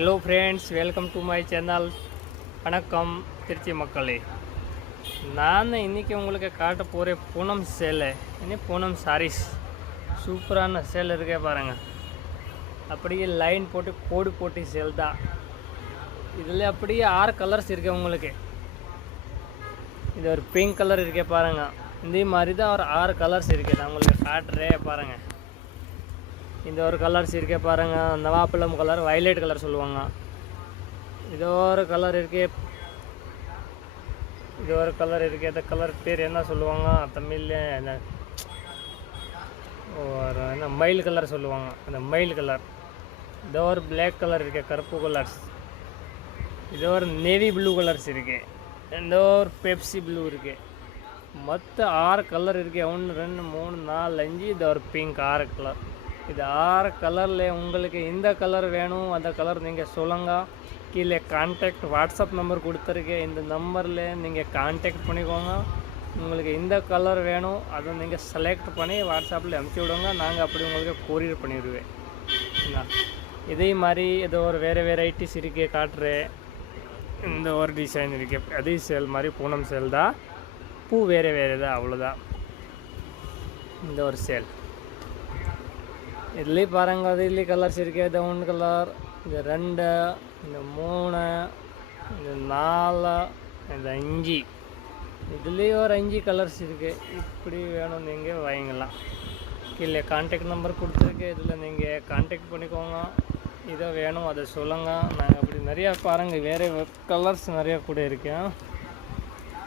Hello friends, welcome to my channel. வணக்கம் திருச்சி மக்களே. நான் இன்றைக்கி உங்களுக்கு காட்ட போகிற பூனம் சேலை. இன்னும் பூனம் சாரீஸ் சூப்பரான சேல் இருக்கே பாருங்கள். அப்படியே லைன் போட்டு கோடு போட்டு சேல் தான். இதில் அப்படியே 6 கலர்ஸ் இருக்கு உங்களுக்கு. இது ஒரு பிங்க் கலர் இருக்கே பாருங்கள். இதே மாதிரி தான் ஒரு 6 கலர்ஸ் இருக்குது. நான் உங்களுக்கு காட்டுறேன் பாருங்கள். இந்த ஒரு கலர்ஸ் இருக்கே பாருங்கள். நவாப்பழம் கலர், வயலட் கலர் சொல்லுவாங்க. இது ஒரு கலர் இருக்கு. இது ஒரு கலர் இருக்குது. அந்த கலர் பேர் என்ன சொல்லுவாங்க தமிழில்? என்ன மயில் கலர் சொல்லுவாங்க. அந்த மயில் கலர். இது ஒரு பிளாக் கலர் இருக்குது, கருப்பு கலர்ஸ். இது ஒரு நேவி ப்ளூ கலர்ஸ் இருக்குது. இந்த ஒரு பெப்சி ப்ளூ இருக்குது. மொத்தம் 6 கலர் இருக்குது. 1 2 3 4 5. இது ஒரு பிங்க் 6 கலர். இது 6 கலரில் உங்களுக்கு இந்த கலர் வேணும், அந்த கலர் நீங்கள் சொல்லுங்க. கீழே கான்டாக்ட் வாட்ஸ்அப் நம்பர் கொடுத்துருக்கேன். இந்த நம்பரில் நீங்கள் கான்டாக்ட் பண்ணிக்கோங்க. உங்களுக்கு இந்த கலர் வேணும், அதை நீங்கள் செலக்ட் பண்ணி வாட்ஸ்அப்பில் அனுப்பிச்சி விடுங்க. நாங்கள் அப்படி உங்களுக்கு கொரியர் பண்ணிடுவேன். இதே மாதிரி ஏதோ ஒரு வேறு வெரைட்டிஸ் இருக்கே காட்டுறேன். இந்த ஒரு டிசைன் இருக்கு. அதே சேல் மாதிரி பூனம் சேல் தான். பூ வேறு தான், அவ்வளோதான். இந்த ஒரு சேல். இதுலேயே பாருங்கள். அதுலேயே கலர்ஸ் இருக்குது. இது 1 கலர், இது 2, இந்த 3, இந்த 4, இந்த 5. இதுலேயே ஒரு 5 கலர்ஸ் இருக்குது. இப்படி வேணும் நீங்கள் வாங்கிக்கலாம். கீழே கான்டாக்ட் நம்பர் கொடுத்துருக்கு. இதில் நீங்கள் கான்டாக்ட் பண்ணிக்கோங்க. இதை வேணும் அதை சொல்லுங்கள். நாங்கள் அப்படி நிறையா பாருங்கள், வேறு கலர்ஸ் நிறையா கூட இருக்குது.